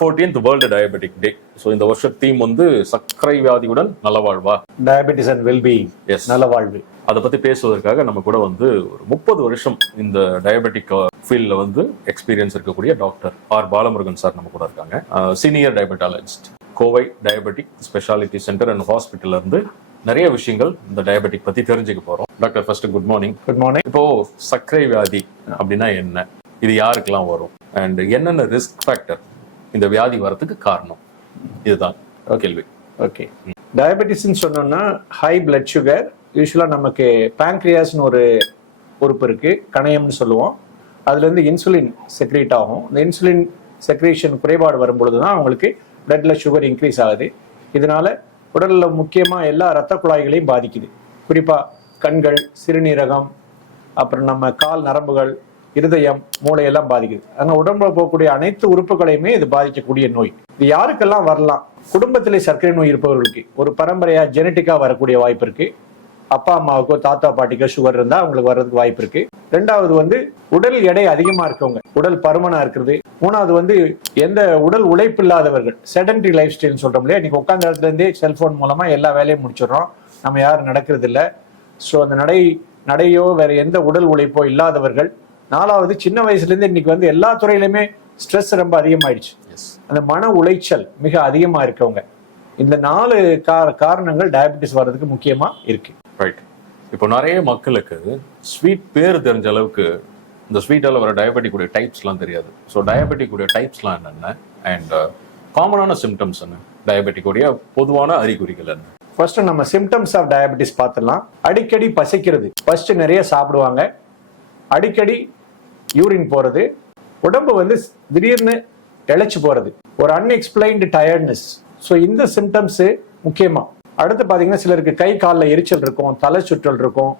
14th world diabetic டே. So இந்த வருஷ theme வந்து சர்க்கரை வியாதியுடன் நல்ல வாழ்வா, டயபெட்டிஸ் அண்ட் வெல்பீயிங், நல்ல வாழ்வு. அதை பத்தி பேசுவதற்காக நம்ம கூட வந்து ஒரு 30 வருஷம் இந்த டயபெட்டிக் ஃபீல்ட்ல வந்து எக்ஸ்பீரியன்ஸ் இருக்கக்கூடிய டாக்டர் ஆர் பாலமுருகன் சார் நம்ம கூட இருக்காங்க. Senior diabetologist, Kovai diabetic speciality centre and ஹாஸ்பிட்டல்ல இருந்து நிறைய விஷயங்கள் இந்த டயபெட்டிக் பத்தி தெரிஞ்சுக்க போறோம். Doctor first good morning. Good morning. இப்போ சர்க்கரை வியாதி அப்படின்னா என்ன, இது யாருக்கெல்லாம் வரும் அண்ட் என்னென்ன ரிஸ்க் ஃபேக்டர் இந்த வியாதி வரதுக்கு காரணம், இதுதான் கேள்வி. ஓகே, டயபெட்டிஸ்ன்னு சொன்னோம்னா ஹை பிளட் சுகர். யூஸ்வலாக நமக்கு பேங்க்ரியாஸ்னு ஒரு உறுப்பு இருக்கு, கணையம்னு சொல்லுவோம். அதுலேருந்து இன்சுலின் செக்ரேட் ஆகும். இந்த இன்சுலின் செக்ரேஷன் குறைபாடு வரும்பொழுது தான் அவங்களுக்கு பிளட்ல சுகர் இன்க்ரீஸ் ஆகுது. இதனால உடலில் முக்கியமாக எல்லா இரத்த குழாய்களையும் பாதிக்குது. குறிப்பாக கண்கள், சிறுநீரகம், அப்புறம் நம்ம கால் நரம்புகள், இருதயம், மூளையெல்லாம் பாதிக்குது. ஆனால் உடம்புல போகக்கூடிய அனைத்து உறுப்புகளையுமே இது பாதிக்கக்கூடிய நோய். இது யாருக்கெல்லாம் வரலாம்? குடும்பத்திலே சர்க்கரை நோய் இருப்பவர்களுக்கு ஒரு பரம்பரையா ஜெனட்டிக்கா வரக்கூடிய வாய்ப்பு இருக்கு. அப்பா அம்மாவுக்கோ தாத்தா பாட்டிக்கோ சுகர் இருந்தா அவங்களுக்கு வர்றதுக்கு வாய்ப்பு இருக்கு. ரெண்டாவது வந்து உடல் எடை அதிகமா இருக்கவங்க, உடல் பருமனா இருக்கிறது. மூணாவது வந்து எந்த உடல் உழைப்பு இல்லாதவர்கள், செடன்டரி லைஃப் ஸ்டைல்னு சொல்றோம் இல்லையா, இன்னைக்கு உட்காந்த இடத்துல இருந்தே செல்போன் மூலமா எல்லா வேலையும் முடிச்சிடறோம், நம்ம யாரும் நடக்கிறது இல்லை. ஸோ அந்த நடையோ வேற எந்த உடல் உழைப்போ இல்லாதவர்கள். நாலாவது சின்ன வயசுல இருந்து இன்னைக்கு வந்து எல்லா துறையிலுமே ஸ்ட்ரெஸ் ரொம்ப அதிகமாயிடுச்சு, அந்த மன உளைச்சல் மிக அதிகமா இருக்கவங்க. இந்த 4 காரணங்கள் டயபெட்டிஸ் வர்றதுக்கு முக்கியமா இருக்கு. ரைட். இப்போ நிறைய மக்களுக்கு ஸ்வீட் பேர் தெரிஞ்ச அளவுக்கு இந்த ஸ்வீட்டால வர டயபெட்டிக் உடைய டைப்ஸ்லாம் தெரியாது. ஸோ டயபெட்டிக் உடைய டைப்ஸ்லாம் என்னென்ன அண்ட் காமனான சிம்டம்ஸ் என்ன, டயபெட்டிக் உடைய பொதுவான அறிகுறிகள் என்ன? ஃபர்ஸ்ட் நம்ம சிம்டம்ஸ் ஆஃப் டயபெட்டிஸ் பார்த்துடலாம். அடிக்கடி பசிக்கிறது, ஃபர்ஸ்ட் நிறைய சாப்பிடுவாங்க, அடிக்கடி யூரின் போறது, உடம்பு வந்து திடீர்னு இழைச்சு போறது, ஒரு அன்எக்ஸ்பிளைன்டு டயர்ட்னஸ். ஸோ இந்த சிம்டம்ஸ் முக்கியமா. அடுத்து பார்த்தீங்கன்னா சிலருக்கு கை காலில் எரிச்சல் இருக்கும், தலை சுற்றல் இருக்கும்,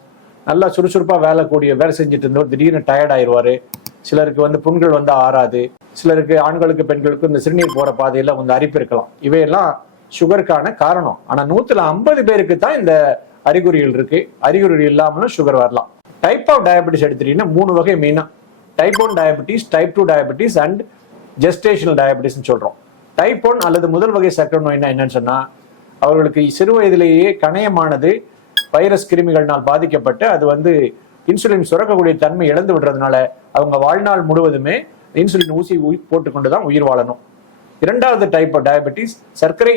நல்லா சுறுசுறுப்பாக வேலை செஞ்சுட்டு இருந்தோம் திடீர்னு டயர்ட் ஆயிடுவாரு. சிலருக்கு வந்து புண்கள் வந்து ஆறாது. சிலருக்கு ஆண்களுக்கு பெண்களுக்கு இந்த சிறுநீர் போற பாதையில வந்து அரிப்பு இருக்கலாம். இவையெல்லாம் சுகருக்கான காரணம். ஆனா 150 பேருக்கு தான் இந்த அறிகுறிகள் இருக்கு. அறிகுறி இல்லாமலும் சுகர் வரலாம். டைப் ஆஃப் டயபெட்டிஸ் எடுத்துட்டீங்கன்னா 3 வகை மெயினா: type 1 diabetes, type 2 diabetes and gestational diabetes சொல்றோம். டைப் 1 அல்லது முதல் வகை சர்க்கரை நோய்னா என்னன்னு சொன்னா, அவர்களுக்கு சிறு வயதிலேயே கணையமானது வைரஸ் கிருமிகள்னால் பாதிக்கப்பட்டு அது வந்து இன்சுலின் சுரக்கக்கூடிய தன்மை இழந்து விடுறதுனால அவங்க வாழ்நாள் முழுவதுமே இன்சுலின் ஊசி போட்டுக்கொண்டு தான் உயிர் வாழணும். 2வது டைப் ஆஃப் டயபெட்டிஸ், சர்க்கரை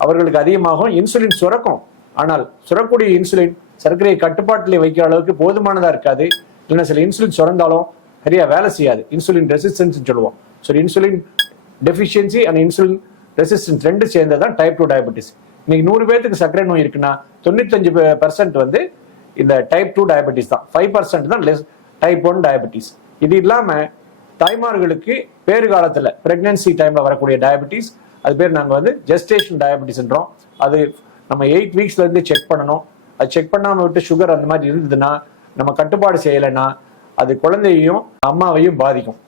அவர்களுக்கு அதிகமாகும், இன்சுலின் சுரக்கும், ஆனால் சுரக்கூடிய இன்சுலின் சர்க்கரையை கட்டுப்பாட்டிலே வைக்கிற அளவுக்கு போதுமானதா இருக்காது. இல்லைன்னா சில இன்சுலின் சுரந்தாலும் சரியா வேலை செய்யாது, இன்சுலின் ரெசிஸ்டன்ஸ் சொல்லுவோம். So insulin deficiency and insulin resistance 2 சேர்ந்ததான் டைப் 2 டயபெட்டிஸ். இன்னைக்கு 100 பேருக்கு சர்க்கரை நோய் இருக்குன்னா 95% வந்து இந்த டைப் 2 டயபெட்டிஸ் தான், 5% தான் டைப் 1 டயபெட்டிஸ். இது இல்லாம தாய்மார்களுக்கு பேறு காலத்துல பிரெக்னன்சி டைம்ல வரக்கூடிய டயபெட்டிஸ், அது பேர் நாங்க வந்து ஜெஸ்டேஷன் டயபெட்டிஸ்ன்றோம். அது நம்ம 8 வீக்ஸ்ல இருந்து செக் பண்ணணும். அது செக் பண்ணாம விட்டு சுகர் அந்த மாதிரி இருந்ததுன்னா, நம்ம கட்டுப்பாடு செய்யலைன்னா அது குழந்தையையும் அம்மாவையும் பாதிக்கும்.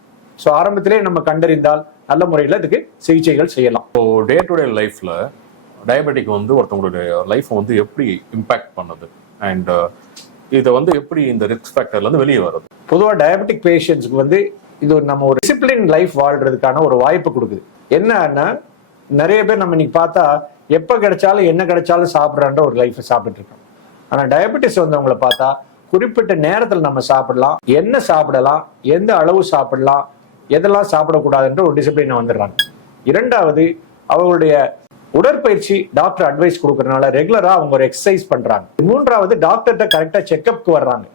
ஸோ ஆரம்பத்திலே நம்ம கண்டறிந்தால் நல்ல முறையில் இதுக்கு சிகிச்சைகள் செய்யலாம். ஸோ டே டு டே லைஃப்ல டயபெட்டிக் வந்து ஒருத்தவங்களுடைய லைஃப்பை வந்து எப்படி இம்பாக்ட் பண்ணுது அண்ட் இதை வந்து எப்படி இந்த ரிஸ்க் ஃபேக்டர்ல இருந்து வெளியே வருது? பொதுவாக டயபெட்டிக் பேஷண்ட்ஸ்க்கு வந்து இது நம்ம ஒரு டிசிப்ளின் லைஃப் வாழ்றதுக்கான ஒரு வாய்ப்பு கொடுக்குது. என்னன்னா, நிறைய பேர் நம்ம இன்னைக்கு பார்த்தா எப்போ கிடைச்சாலும் என்ன கிடைச்சாலும் சாப்பிட்றான்ற ஒரு லைஃப்பை சாப்பிட்டு இருக்கோம். ஆனால் டயபெட்டிஸ் வந்தவங்களை பார்த்தா குறிப்பிட்ட நேரத்தில் நம்ம சாப்பிடலாம், என்ன சாப்பிடலாம், எந்த அளவு சாப்பிடலாம், எதெல்லாம் சாப்பிடக்கூடாதுன்ற ஒரு டிசிப்ளினை வந்துடுறாங்க. 2வது, அவங்களுடைய உடற்பயிற்சி டாக்டர் அட்வைஸ் கொடுக்கறதுனால ரெகுலரா அவங்க ஒரு எக்ஸசைஸ் பண்றாங்க. 3வது, டாக்டர்கிட்ட கரெக்டா செக்அப்க்கு வர்றாங்க.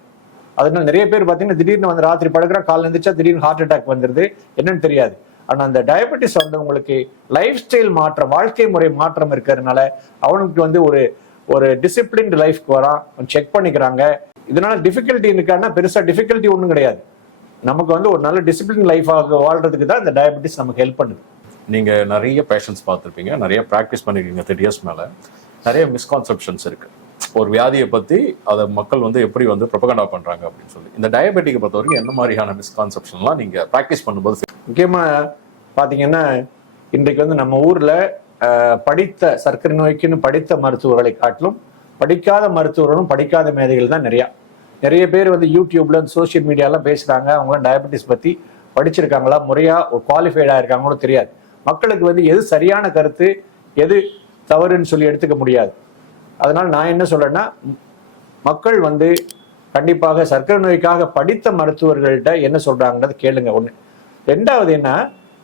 அதனால நிறைய பேர் பார்த்தீங்கன்னா திடீர்னு வந்து ராத்திரி படுக்கிற காலைல இருந்துச்சா திடீர்னு ஹார்ட் அட்டாக் வந்துருது, என்னன்னு தெரியாது. ஆனா அந்த டயபெட்டிஸ் வந்தவங்களுக்கு லைஃப் ஸ்டைல் மாற்றம், வாழ்க்கை முறை மாற்றம் இருக்கிறதுனால அவனுக்கு வந்து ஒரு டிசிப்ளின்டு லைஃப்க்கு வரான், செக் பண்ணிக்கிறாங்க. இதனால டிஃபிகல்ட்டி இருக்கான்னா பெருசா டிஃபிகல்ட்டி ஒன்றும் கிடையாது. நமக்கு வந்து ஒரு நல்ல டிசிப்ளின் லைஃபாக வாழ்றதுக்கு தான் இந்த டயபெட்டிஸ் நமக்கு ஹெல்ப் பண்ணுது. நீங்க நிறைய பேஷண்ட்ஸ் பார்த்துருப்பீங்க, நிறைய ப்ராக்டிஸ் பண்ணிருக்கீங்க 30 இயர்ஸ் மேல. நிறைய மிஸ்கான்செப்ஷன்ஸ் இருக்கு ஒரு வியாதியை பத்தி, அதை மக்கள் வந்து எப்படி வந்து ப்ரொபகண்டா பண்றாங்க அப்படின்னு சொல்லி. இந்த டயபெட்டிக்கை பொறுத்த வரைக்கும் என்ன மாதிரியான மிஸ்கான்செப்ஷன்லாம் நீங்க ப்ராக்டிஸ் பண்ணும்போது? முக்கியமா பாத்தீங்கன்னா, இன்றைக்கு வந்து நம்ம ஊர்ல படித்த சர்க்கரை நோய்க்குன்னு படித்த மருத்துவர்களை காட்டிலும் படிக்காத மருத்துவர்களும் படிக்காத மேதைகள் தான் நிறைய பேர் வந்து யூடியூப்ல சோசியல் மீடியாலாம் பேசுறாங்க. அவங்களாம் டயபெட்டிஸ் பத்தி படிச்சிருக்காங்களா, முறையா குவாலிஃபைடா இருக்காங்களோ தெரியாது. மக்களுக்கு வந்து எது சரியான கருத்து எது தவறுன்னு சொல்லி எடுத்துக்க முடியாது. அதனால நான் என்ன சொல்றேன்னா, மக்கள் வந்து கண்டிப்பாக சர்க்கரை நோய்க்காக படித்த மருத்துவர்கள்ட்ட என்ன சொல்றாங்கன்றது கேளுங்க. ஒண்ணு. ரெண்டாவது என்ன,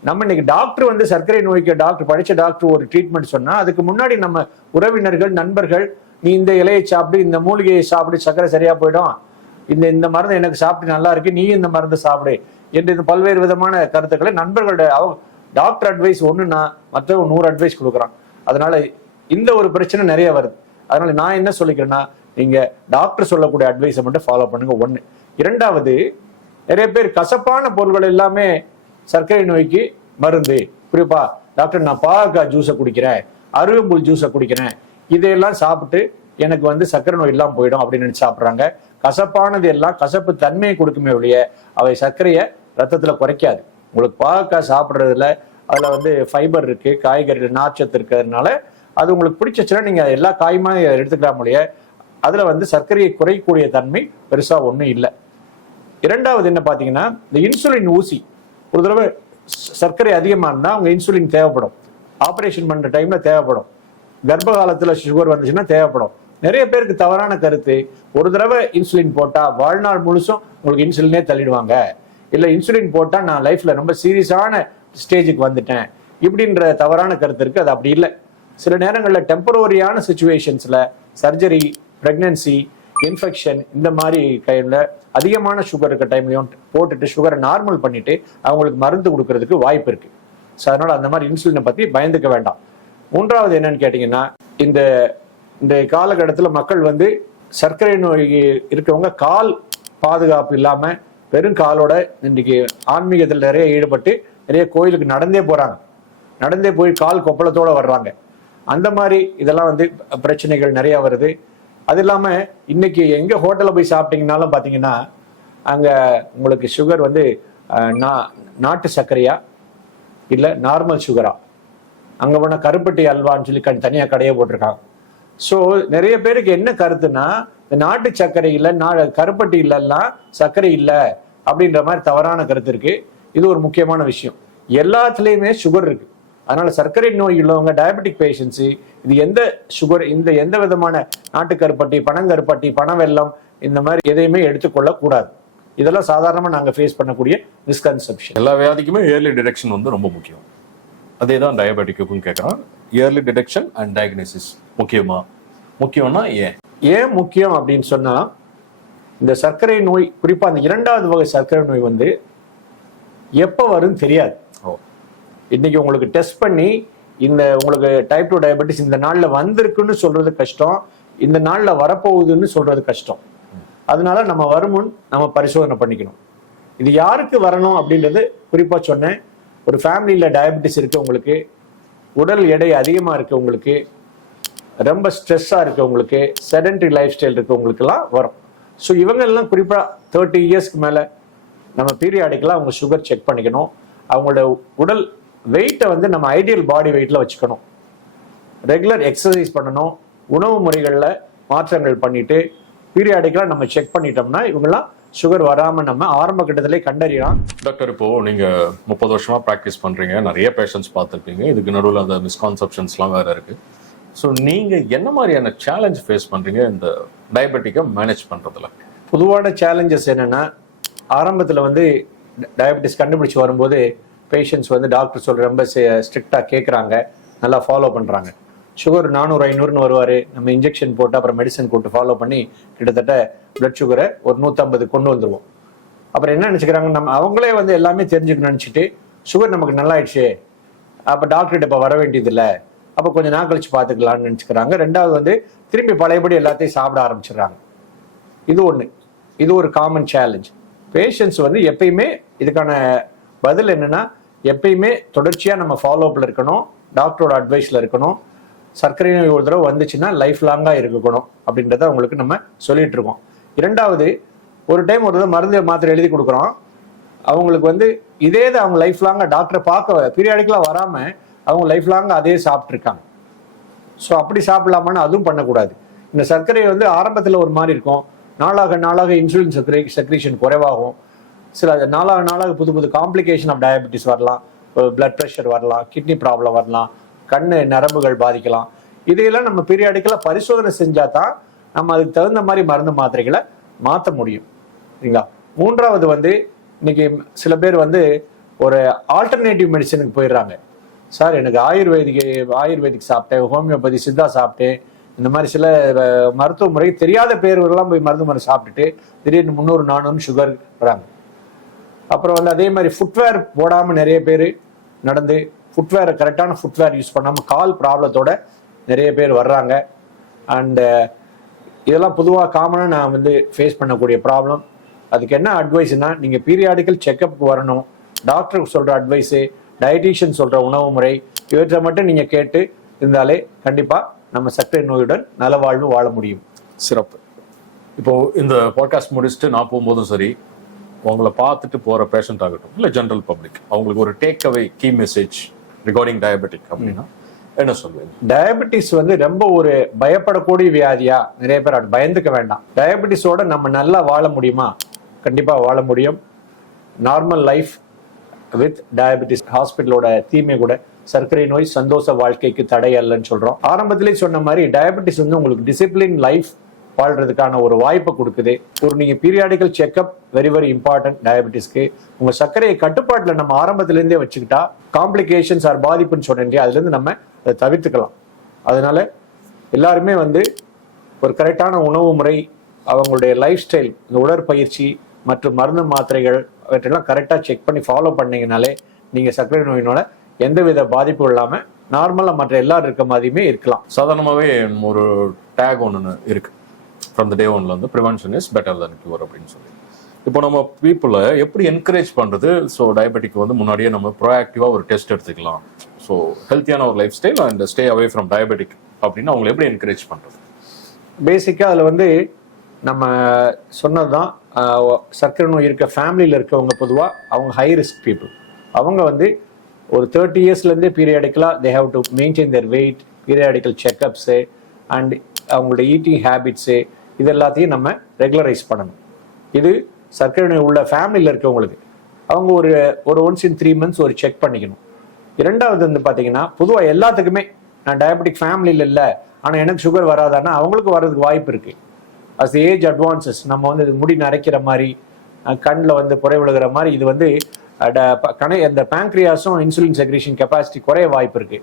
நம்ம இன்னைக்கு டாக்டர் வந்து சர்க்கரை நோய்க்கு படிச்ச டாக்டர் ஒரு ட்ரீட்மெண்ட் சொன்னா அதுக்கு முன்னாடி நம்ம உறவினர்கள் நண்பர்கள், நீ இந்த இலையை சாப்பிடு, இந்த மூலிகையை சாப்பிடு, சர்க்கரை சரியா போயிடும், இந்த மருந்து எனக்கு சாப்பிட்டு நல்லா இருக்கு, நீ இந்த மருந்து சாப்பிடு என்று இந்த பல்வேறு விதமான கருத்துக்களை நண்பர்களோட டாக்டர் அட்வைஸ் ஒண்ணுன்னா மற்ற 100 அட்வைஸ் கொடுக்குறான். அதனால இந்த ஒரு பிரச்சனை நிறைய வருது. அதனால நான் என்ன சொல்லிக்கிறேன்னா, நீங்க டாக்டர் சொல்லக்கூடிய அட்வைஸை மட்டும் ஃபாலோ பண்ணுங்க. ஒண்ணு. இரண்டாவது, நிறைய பேர் கசப்பான பொருட்கள் எல்லாமே சர்க்கரை நோய்க்கு மருந்து. குறிப்பா டாக்டர் நான் பாகக்காய் ஜூஸை குடிக்கிறேன், அருகம்புல் ஜூஸை குடிக்கிறேன், இதையெல்லாம் சாப்பிட்டு எனக்கு வந்து சர்க்கரை நோய் எல்லாம் போயிடும் அப்படின்னு நினைச்சு சாப்பிட்றாங்க. கசப்பானது எல்லாம் கசப்பு தன்மையை கொடுக்குமே ஒழிய அவை சர்க்கரையை ரத்தத்துல குறைக்காது. உங்களுக்கு பாகக்காய் சாப்பிட்றதுல அதுல வந்து ஃபைபர் இருக்கு, காய்கறிகள் நார்ச்சத்து இருக்கிறதுனால அது உங்களுக்கு பிடிச்சிச்சுன்னா நீங்க எல்லா காயுமா எடுத்துக்கலாம் முடிய அதுல வந்து சர்க்கரையை குறைக்கக்கூடிய தன்மை பெருசா ஒண்ணும் இல்லை. இரண்டாவது என்ன பாத்தீங்கன்னா, இந்த இன்சுலின் ஊசி ஒரு தடவை சர்க்கரை அதிகமா இருந்தா அவங்க இன்சுலின் தேவைப்படும். ஆபரேஷன் பண்ற டைம்ல தேவைப்படும். கர்ப்ப காலத்துல சுகர் வந்துச்சுன்னா தேவைப்படும். நிறைய பேருக்கு தவறான கருத்து, ஒரு தடவை இன்சுலின் போட்டா வாழ்நாள் முழுசும் உங்களுக்கு இன்சுலினே தள்ளிடுவாங்க, இல்ல இன்சுலின் போட்டா நான் லைஃப்ல ரொம்ப சீரியஸான ஸ்டேஜுக்கு வந்துட்டேன் இப்படின்ற தவறான கருத்து இருக்கு. அது அப்படி இல்லை. சில நேரங்களில் டெம்பரரியான சுச்சுவேஷன்ஸ்ல சர்ஜரி, பிரெக்னன்சி, இன்ஃபெக்ஷன் இந்த மாதிரி டைம்ல அதிகமான சுகர் இருக்க டைம்லையும் போட்டுட்டு சுகரை நார்மல் பண்ணிட்டு அவங்களுக்கு மருந்து கொடுக்கறதுக்கு வாய்ப்பு இருக்கு. ஸோ அதனால அந்த மாதிரி இன்சுலினை பத்தி பயந்துக்க வேண்டாம். மூன்றாவது என்னன்னு கேட்டீங்கன்னா, இந்த காலகட்டத்தில் மக்கள் வந்து சர்க்கரை நோய் இருக்கவங்க கால் பாதுகாப்பு இல்லாம வெறும் காலோட இன்னைக்கு ஆன்மீகத்தில் நிறைய ஈடுபட்டு நிறைய கோயிலுக்கு நடந்தே போறாங்க, நடந்தே போய் கால் கொப்பளத்தோட வர்றாங்க. அந்த மாதிரி இதெல்லாம் வந்து பிரச்சனைகள் நிறைய வருது. அது இல்லாம இன்னைக்கு எங்க ஹோட்டல்ல போய் சாப்பிட்டீங்கன்னாலும் பாத்தீங்கன்னா அங்க உங்களுக்கு சுகர் வந்து நாட்டு சர்க்கரையா இல்ல நார்மல் சுகரா, அங்க போனா கருப்பட்டி அல்வான்னு சொல்லி தனியா கடையை போட்டிருக்காங்க. ஸோ நிறைய பேருக்கு என்ன கருத்துன்னா, இந்த நாட்டு சர்க்கரை இல்லை, கருப்பட்டி இல்லைன்னா சர்க்கரை இல்லை அப்படின்ற மாதிரி தவறான கருத்து இருக்கு. இது ஒரு முக்கியமான விஷயம். எல்லாத்துலேயுமே சுகர் இருக்கு. அதனால சர்க்கரை நோய் உள்ளவங்க, டயபெட்டிக் பேஷண்ட்ஸு, இது எந்த சுகர், எந்த விதமான நாட்டு கருப்பட்டி, பனங்கருப்பட்டி, பனவெல்லம் இந்த மாதிரி எதையுமே எடுத்துக்கொள்ள கூடாது. இதெல்லாம் சாதாரணமாக நாங்கள் ஃபேஸ் பண்ணக்கூடிய மிஸ்கன்செப்ஷன். எல்லா வியாதிக்குமே இயர்லி டிடெக்ஷன் வந்து ரொம்ப முக்கியம். அதே தான் டயபெட்டிக்குக்கும் கேட்குறோம். இயர்லி டிடெக்ஷன் அண்ட் டயக்னோசிஸ் முக்கியம்னா ஏன் முக்கியம் அப்படின்னு சொன்னா, இந்த சர்க்கரை நோய் குறிப்பா அந்த 2வது வகை சர்க்கரை நோய் வந்து எப்போ வரும்னு தெரியாது. இன்னைக்கு உங்களுக்கு டெஸ்ட் பண்ணி உங்களுக்கு டைப் 2 டயபெட்டிஸ் இந்த நாள்ல வந்திருக்குன்னு சொல்றது கஷ்டம், இந்த நாள்ல வரப்போகுதுன்னு சொல்றது கஷ்டம். அதனால நம்ம வருமுன் நம்ம பரிசோதனை பண்ணிக்கணும். இது யாருக்கு வரணும் அப்படின்றது குறிப்பா சொன்னேன். ஒரு ஃபேமிலியில டயபெட்டிஸ் இருக்கு உங்களுக்கு, உடல் எடை அதிகமா இருக்கு உங்களுக்கு, ரொம்ப ஸ்ட்ரெஸ்ஸா இருக்கு உங்களுக்கு, செடென்டரி லைஃப் ஸ்டைல் இருக்கு உங்களுக்குலாம் வரும். ஸோ இவங்கெல்லாம் குறிப்பா 30 இயர்ஸ்க்கு மேல நம்ம பீரியாடிக்கெல்லாம் அவங்க சுகர் செக் பண்ணிக்கணும். அவங்களோட உடல் வெயிட்டை வந்து நம்ம ஐடியல் பாடி வெயிட்ல வச்சுக்கணும். ரெகுலர் எக்ஸசைஸ் பண்ணணும். உணவு முறைகளில் மாற்றங்கள் பண்ணிட்டு பீரியாடிக்கெல்லாம் நம்ம செக் பண்ணிட்டோம்னா இவங்கெல்லாம் சுகர் வராம நம்ம ஆரம்ப கட்டத்திலே கண்டறியலாம். டாக்டர், இப்போ நீங்க 30 வருஷமா ப்ராக்டிஸ் பண்றீங்க, நிறைய பேஷண்ட்ஸ் பார்த்துருப்பீங்க. இதுக்கு நடுவில் அந்த மிஸ்கான்செப்ஷன்ஸ்லாம் வேற இருக்கு. ஸோ நீங்க என்ன மாதிரியான சேலஞ்ச் ஃபேஸ் பண்றீங்க இந்த டயபெட்டிக்கை மேனேஜ் பண்றதுல? பொதுவான சேலஞ்சஸ் என்னன்னா, ஆரம்பத்தில் வந்து டயபெட்டிஸ் கண்டுபிடிச்சு வரும்போது பேஷண்ட்ஸ் வந்து டாக்டர் சொல்ற ரொம்ப ஸ்ட்ரிக்டா கேட்குறாங்க, நல்லா ஃபாலோ பண்றாங்க. சுகர் 400-500ன்னு வருவார். நம்ம இன்ஜெக்ஷன் போட்டு அப்புறம் மெடிசன் போட்டு ஃபாலோ பண்ணி கிட்டத்தட்ட பிளட் சுகரை ஒரு 150 கொண்டு வந்துடுவோம். அப்புறம் என்ன நினச்சிக்கிறாங்க, நம்ம அவங்களே வந்து எல்லாமே தெரிஞ்சுக்கணும்னு நினச்சிட்டு சுகர் நமக்கு நல்லா ஆயிடுச்சு, அப்போ டாக்டர்கிட்ட இப்போ வர வேண்டியதில்லை, அப்போ கொஞ்சம் நாள் கழிச்சு பார்த்துக்கலாம்னு நினச்சிக்கிறாங்க. ரெண்டாவது வந்து திரும்பி பழையபடி எல்லாத்தையும் சாப்பிட ஆரம்பிச்சிடுறாங்க. இது ஒன்று. இது ஒரு காமன் சேலஞ்ச். பேஷண்ட்ஸ் வந்து எப்பயுமே இதுக்கான பதில் என்னன்னா, எப்பயுமே தொடர்ச்சியாக நம்ம ஃபாலோஅப்பில் இருக்கணும், டாக்டரோட அட்வைஸில் இருக்கணும். சர்க்கரை நோய் ஒரு தடவை வந்துச்சுன்னா லைஃப் லாங்காக இருக்கணும் அப்படின்றத அவங்களுக்கு நம்ம சொல்லிட்டு இருக்கோம். இரண்டாவது, ஒரு டைம் ஒரு தடவை மருந்து மாத்திரை எழுதி கொடுக்குறோம், அவங்களுக்கு வந்து இதே தான் அவங்க லைஃப் லாங்காக டாக்டரை பார்க்க பீரியாடிக்கலாக வராமல் அவங்க லைஃப் லாங்காக அதே சாப்பிட்ருக்காங்க. ஸோ அப்படி சாப்பிடலாமான்னு அதுவும் பண்ணக்கூடாது. இந்த சர்க்கரை வந்து ஆரம்பத்தில் ஒரு மாதிரி இருக்கும், நாளாக நாளாக இன்சுலின் செக்ரீஷன் குறைவாகும். சில நாளாக புது புது காம்ப்ளிகேஷன் ஆஃப் டயபெட்டிஸ் வரலாம். பிளட் ப்ரெஷர் வரலாம், கிட்னி ப்ராப்ளம் வரலாம், கண்ணு நரம்புகள் பாதிக்கலாம். இதையெல்லாம் நம்ம பீரியாடிக்கலா பரிசோதனை செஞ்சா தான் நம்ம அதுக்கு தகுந்த மாதிரி மருந்து மாத்திரைகளை மாற்ற முடியும். சரிங்களா? மூன்றாவது வந்து இன்னைக்கு சில பேர் வந்து ஒரு ஆல்டர்னேட்டிவ் மெடிசனுக்கு போயிடுறாங்க. சார் எனக்கு ஆயுர்வேதிக் சாப்பிட்டேன், ஹோமியோபதி, சித்தா சாப்பிட்டேன், இந்த மாதிரி சில மருத்துவ முறை தெரியாத பேர்கள்லாம் போய் மருந்து சாப்பிட்டுட்டு திடீர்னு 300-400 சுகர் வராங்க. அப்புறம் வந்து அதே மாதிரி ஃபுட்வேர் போடாமல் நிறைய பேர் நடந்து கரெக்டான ஃபுட்வேர் யூஸ் பண்ணாமல் கால் ப்ராப்ளத்தோட நிறைய பேர் வர்றாங்க. அண்ட் இதெல்லாம் பொதுவாக காமனாக நான் வந்து ஃபேஸ் பண்ணக்கூடிய ப்ராப்ளம். அதுக்கு என்ன அட்வைஸ்னா, நீங்கள் பீரியாடிக்கல் செக்கப்புக்கு வரணும். டாக்டருக்கு சொல்கிற அட்வைஸு, டயட்டீஷியன் சொல்கிற உணவு முறை, இவற்றை மட்டும் நீங்கள் கேட்டு இருந்தாலே கண்டிப்பாக நம்ம சர்க்கரை நோயுடன் நல வாழ்வு வாழ முடியும். சிறப்பு. இப்போ இந்த பாட்காஸ்ட் முடிச்சுட்டு நான் போகும்போதும் சரி, உங்களை பார்த்துட்டு போகிற பேஷண்ட் ஆகட்டும், இல்லை ஜென்ரல் பப்ளிக், அவங்களுக்கு ஒரு take away key message regarding diabetic அப்படின்னா என்ன சொல்லுவீங்க? டயபெட்டிஸ் வந்து ரொம்ப ஒரு பயப்படக்கூடிய வியாதியா? நிறைய பேர் அது பயந்துக்க வேண்டாம். டயபெட்டிஸோட நம்ம நல்லா வாழ முடியுமா? கண்டிப்பா வாழ முடியும். Normal life with diabetes. ஹாஸ்பிட்டலோட தீமை கூட சர்க்கரை நோய் சந்தோஷ வாழ்க்கைக்கு தடை அல்லன்னு சொல்றோம். ஆரம்பத்திலே சொன்ன மாதிரி டயபெட்டிஸ் வந்து உங்களுக்கு டிசிப்ளின் லைஃப் வாழ்றதுக்கான ஒரு வாய்ப்பை கொடுக்குது. ஒரு நீங்க periodical checkup very very important டயபெட்டிஸ்க்கு. உங்க சர்க்கரையை கட்டுப்பாட்டில் நம்ம ஆரம்பத்திலேருந்தே வச்சுக்கிட்டா காம்ப்ளிகேஷன்ஸ் ஆர் பாதிப்புன்னு சொன்னேன், அதுல இருந்து நம்ம அதை தவிர்த்துக்கலாம். அதனால எல்லாருமே வந்து ஒரு கரெக்டான உணவு முறை, அவங்களுடைய லைஃப் ஸ்டைல், இந்த உடற்பயிற்சி மற்றும் மருந்து மாத்திரைகள் அவற்றெல்லாம் கரெக்டாக செக் பண்ணி ஃபாலோ பண்ணீங்கனாலே நீங்க சர்க்கரை நோயினால எந்தவித பாதிப்பும் இல்லாம நார்மலா மற்ற எல்லாரும் இருக்க மாதிரியுமே இருக்கலாம். சாதாரணமாகவே ஒரு டேக் ஒன்று இருக்கு ஃப்ரம் த டே ஒன்ல வந்து prevention is better than cure அப்படின்னு சொல்லி. இப்போ நம்ம பீப்புளை எப்படி என்கரேஜ் பண்றது? ஸோ டயபெட்டிக் வந்து முன்னாடியே நம்ம ப்ரோஆக்டிவா ஒரு டெஸ்ட் எடுத்துக்கலாம். ஸோ ஹெல்த்தியான ஒரு life style and stay away from diabetic அப்படின்னு அவங்களை எப்படி என்கரேஜ் பண்றது? பேசிக்கா அதில் வந்து நம்ம சொன்னதுதான், சர்க்கரை நோய் இருக்க ஃபேமிலியில் இருக்கவங்க பொதுவாக அவங்க ஹை ரிஸ்க் பீப்புள். அவங்க வந்து ஒரு 30 இயர்ஸ்லேருந்தே பீரியாடிக்கலாக they have to maintain their weight, periodical checkups and அவங்களோட ஈட்டிங் ஹேபிட்ஸு இது எல்லாத்தையும் நம்ம ரெகுலரைஸ் பண்ணணும். இது சர்க்கரை நோய் உள்ள ஃபேமிலியில் இருக்கவங்களுக்கு அவங்க ஒரு ஒன்ஸ் இன் 3 months ஒரு செக் பண்ணிக்கணும். இரண்டாவது வந்து பார்த்தீங்கன்னா, பொதுவாக எல்லாத்துக்குமே நான் டயபெட்டிக் ஃபேமிலியில் இல்லை ஆனால் எனக்கு சுகர் வராதான்னா அவங்களுக்கு வர்றதுக்கு வாய்ப்பு இருக்குது. அஸ் ஏஜ் அட்வான்சஸ் நம்ம வந்து இது முடி நரைக்கிற மாதிரி, கண்ணில் வந்து புரை விழுகிற மாதிரி, இது வந்து இந்த பேங்க்ரியாஸும் இன்சுலின் செக்ரேஷன் கெப்பாசிட்டி குறைய வாய்ப்பு இருக்கு.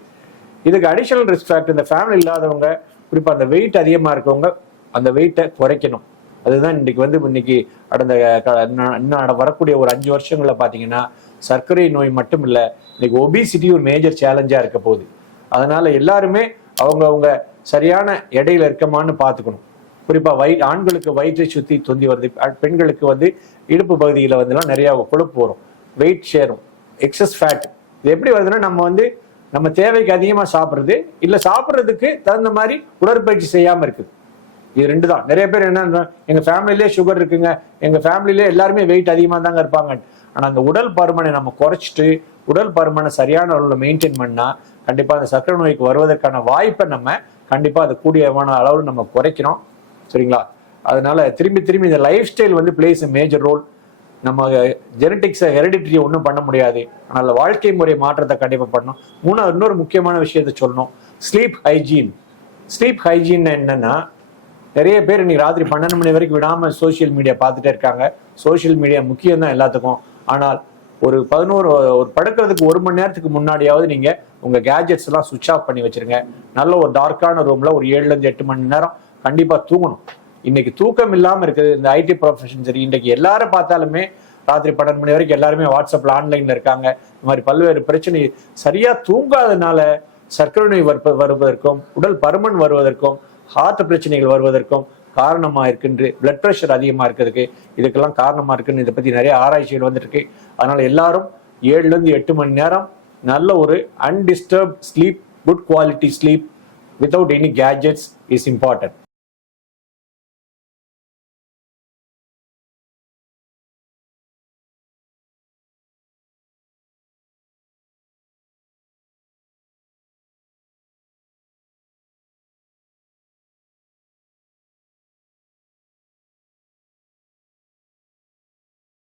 இதுக்கு அடிஷனல் ரிஸ்க் ஃபேக்டர் இந்த ஃபேமிலி இல்லாதவங்க, குறிப்பாக அந்த வெயிட் அதிகமாக இருக்கவங்க அந்த வெயிட்டை குறைக்கணும். அதுதான் இன்னைக்கு இன்னும் வரக்கூடிய ஒரு 5 வருஷங்கள்ல பார்த்தீங்கன்னா சர்க்கரை நோய் மட்டும் இல்லை, இன்னைக்கு ஒபிசிட்டி ஒரு மேஜர் சேலஞ்சாக இருக்க போகுது. அதனால எல்லாருமே அவங்க சரியான எடையில இருக்கமான்னு பார்த்துக்கணும். குறிப்பாக ஆண்களுக்கு வயிற்றை சுற்றி தொந்தி வருது, பெண்களுக்கு வந்து இடுப்பு பகுதியில் வந்துலாம் நிறைய கொழுப்பு வரும், வெயிட் ஷேரும், எக்ஸஸ் ஃபேட். இது எப்படி வருதுன்னா, நம்ம தேவைக்கு அதிகமாக சாப்பிட்றது இல்லை, சாப்பிட்றதுக்கு தகுந்த மாதிரி உடற்பயிற்சி செய்யாமல் இருக்குது. இது 2 தான். நிறைய பேர் என்ன, எங்கள் ஃபேமிலியிலே சுகர் இருக்குங்க, எங்கள் ஃபேமிலியிலே எல்லாருமே வெயிட் அதிகமாக தாங்க இருப்பாங்க. ஆனால் அந்த உடல் பருமனை நம்ம குறைச்சிட்டு உடல் பருமனை சரியான அளவில் மெயின்டைன் பண்ணால் கண்டிப்பாக அந்த சர்க்கரை நோய்க்கு வருவதற்கான வாய்ப்பை நம்ம கண்டிப்பாக அது கூடியமான அளவில் நம்ம குறைக்கிறோம். சரிங்களா? அதனால திரும்பி இந்த லைஃப் ஸ்டைல் வந்து பிளேஸ் எ மேஜர் ரோல். நம்ம ஜெனட்டிக்ஸை ஹெரிடிட்டரி ஒன்றும் பண்ண முடியாது, அதனால வாழ்க்கை முறை மாற்றத்தை கண்டிப்பாக பண்ணணும். மூணாவது இன்னொரு முக்கியமான விஷயத்தை சொல்லணும், ஸ்லீப் ஹைஜீன். ஸ்லீப் ஹைஜீன் என்னன்னா, நிறைய பேர் இன்னைக்கு ராத்திரி 12 மணி வரைக்கும் விடாமல் சோசியல் மீடியா பார்த்துட்டே இருக்காங்க. சோசியல் மீடியா முக்கியம் தான் எல்லாத்துக்கும். ஆனால் ஒரு படுக்கிறதுக்கு 1 மணி நேரத்துக்கு முன்னாடியாவது நீங்க உங்க கேஜெட்ஸ் எல்லாம் சுவிட்ச் ஆஃப் பண்ணி வச்சிருங்க. நல்ல ஒரு டார்க்கான ரூம்ல ஒரு 7-8 மணி நேரம் கண்டிப்பா தூங்கணும். இன்னைக்கு தூக்கம் இல்லாம இருக்குது. இந்த ஐடி ப்ரொஃபஷன் சரி, இன்றைக்கு எல்லாரும் பார்த்தாலுமே ராத்திரி 12 மணி வரைக்கும் எல்லாருமே வாட்ஸ்அப்ல ஆன்லைன்ல இருக்காங்க. இந்த மாதிரி பல்வேறு பிரச்சனை, சரியா தூங்காதனால சர்க்கரை நோய் வருவதற்கும் உடல் பருமன் வருவதற்கும் ஹார்ட் பிரச்சனைகள் வருவதற்கும் காரணமா இருக்குன்று, பிளட் ப்ரெஷர் அதிகமா இருக்கிறதுக்கு இதுக்கெல்லாம் காரணமா இருக்குன்னு இதை பத்தி நிறைய ஆராய்ச்சிகள் வந்துட்டு இருக்கு. அதனால எல்லாரும் 7-8 மணி நேரம் நல்ல ஒரு undisturbed sleep, good quality sleep without any gadgets is important.